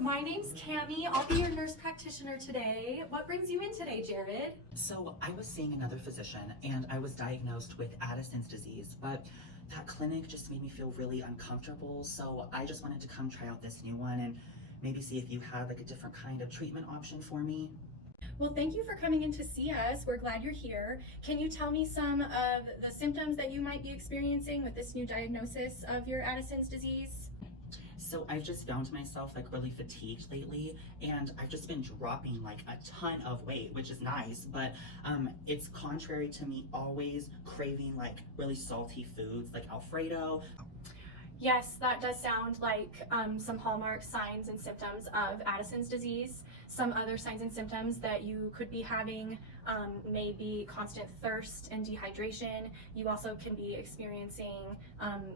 My name's Cammie. I'll be your nurse practitioner today. What brings you in today, Jared? So I was seeing another physician and I was diagnosed with Addison's disease, but that clinic just made me feel really uncomfortable. So I just wanted to come try out this new one and maybe see if you have like a different kind of treatment option for me. Well, thank you for coming in to see us. We're glad you're here. Can you tell me some of the symptoms that you might be experiencing with this new diagnosis of your Addison's disease? So I've just found myself like really fatigued lately and I've just been dropping like a ton of weight, which is nice, but it's contrary to me always craving like really salty foods like Alfredo. Yes, that does sound like some hallmark signs and symptoms of Addison's disease. Some other signs and symptoms that you could be having may be constant thirst and dehydration. You also can be experiencing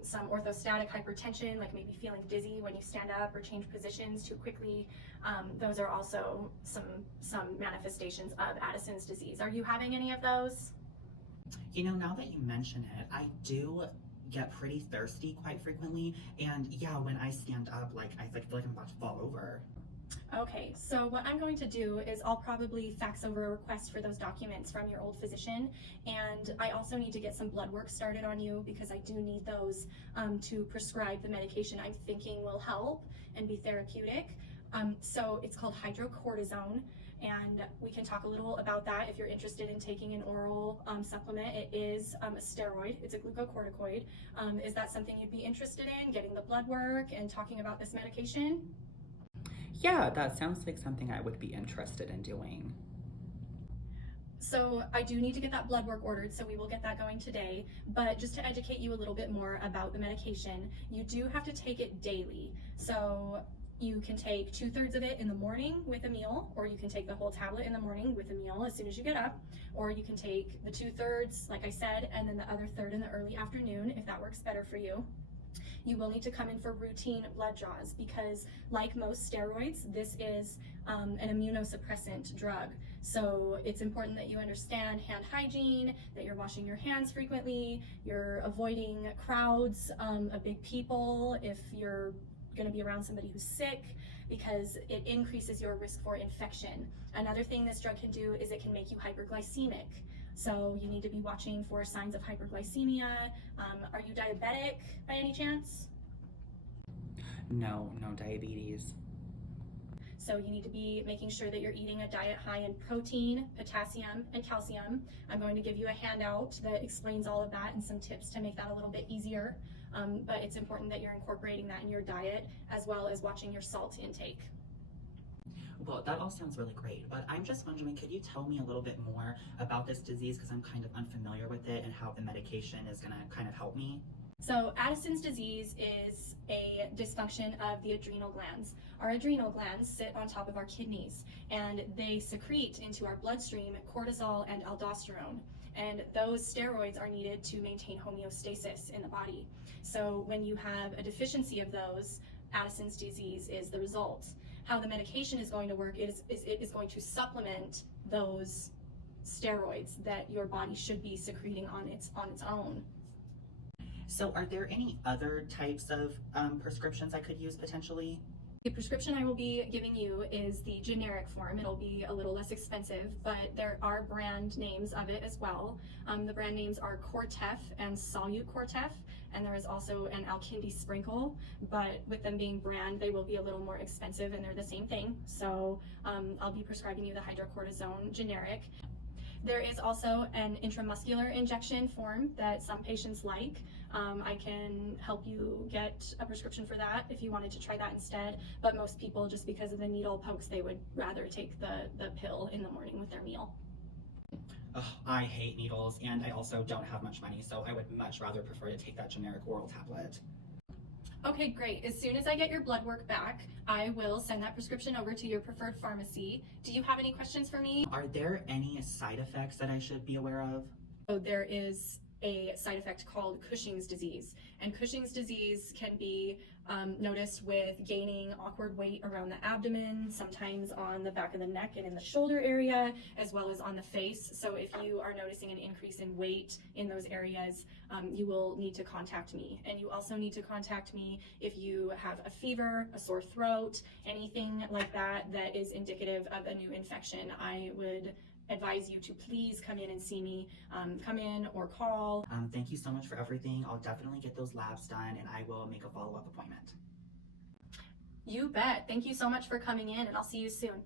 some orthostatic hypertension, like maybe feeling dizzy when you stand up or change positions too quickly. Those are also some manifestations of Addison's disease. Are you having any of those? You know, now that you mention it, I do get pretty thirsty quite frequently, and yeah, when I stand up, like I feel like I'm about to fall over. Okay, so what I'm going to do is I'll probably fax over a request for those documents from your old physician, and I also need to get some blood work started on you because I do need those to prescribe the medication I'm thinking will help and be therapeutic. So it's called Hydrocortisone, and we can talk a little about that if you're interested in taking an oral supplement. It is a steroid, it's a glucocorticoid. Is that something you'd be interested in, getting the blood work and talking about this medication? Yeah, that sounds like something I would be interested in doing. So I do need to get that blood work ordered, so we will get that going today. But just to educate you a little bit more about the medication, you do have to take it daily. So you can take 2/3 of it in the morning with a meal, or you can take the whole tablet in the morning with a meal as soon as you get up, or you can take the 2/3, like I said, and then the other third in the early afternoon if that works better for you. You will need to come in for routine blood draws because, like most steroids, this is an immunosuppressant drug. So it's important that you understand hand hygiene, that you're washing your hands frequently, you're avoiding crowds of big people if you're going to be around somebody who's sick, because it increases your risk for infection. Another thing this drug can do is it can make you hyperglycemic. So you need to be watching for signs of hyperglycemia. Are you diabetic by any chance? No diabetes. So you need to be making sure that you're eating a diet high in protein, potassium, and calcium. I'm going to give you a handout that explains all of that and some tips to make that a little bit easier. But it's important that you're incorporating that in your diet as well as watching your salt intake. Well, that all sounds really great, but I'm just wondering, could you tell me a little bit more about this disease because I'm kind of unfamiliar with it and how the medication is going to kind of help me? So Addison's disease is a dysfunction of the adrenal glands. Our adrenal glands sit on top of our kidneys, and they secrete into our bloodstream cortisol and aldosterone. And those steroids are needed to maintain homeostasis in the body. So when you have a deficiency of those, Addison's disease is the result. How the medication is going to work is it is going to supplement those steroids that your body should be secreting on its own. So are there any other types of prescriptions I could use potentially? The prescription I will be giving you is the generic form. It'll be a little less expensive, but there are brand names of it as well. The brand names are Cortef and Solute Cortef, and there is also an Alkindi Sprinkle, but with them being brand, they will be a little more expensive and they're the same thing. So I'll be prescribing you the Hydrocortisone generic. There is also an intramuscular injection form that some patients like. I can help you get a prescription for that if you wanted to try that instead, but most people, just because of the needle pokes, they would rather take the pill in the morning with their meal. Ugh, I hate needles, and I also don't have much money, so I would much rather prefer to take that generic oral tablet. Okay, great. As soon as I get your blood work back, I will send that prescription over to your preferred pharmacy. Do you have any questions for me? Are there any side effects that I should be aware of? So there is a side effect called Cushing's disease, and Cushing's disease can be noticed with gaining awkward weight around the abdomen, sometimes on the back of the neck and in the shoulder area, as well as on the face. So if you are noticing an increase in weight in those areas, you will need to contact me. And you also need to contact me if you have a fever, a sore throat, anything like that that is indicative of a new infection. I would advise you to please come in and see me. Come in or call. Thank you so much for everything. I'll definitely get those labs done and I will make a follow-up appointment. You bet. Thank you so much for coming in, and I'll see you soon.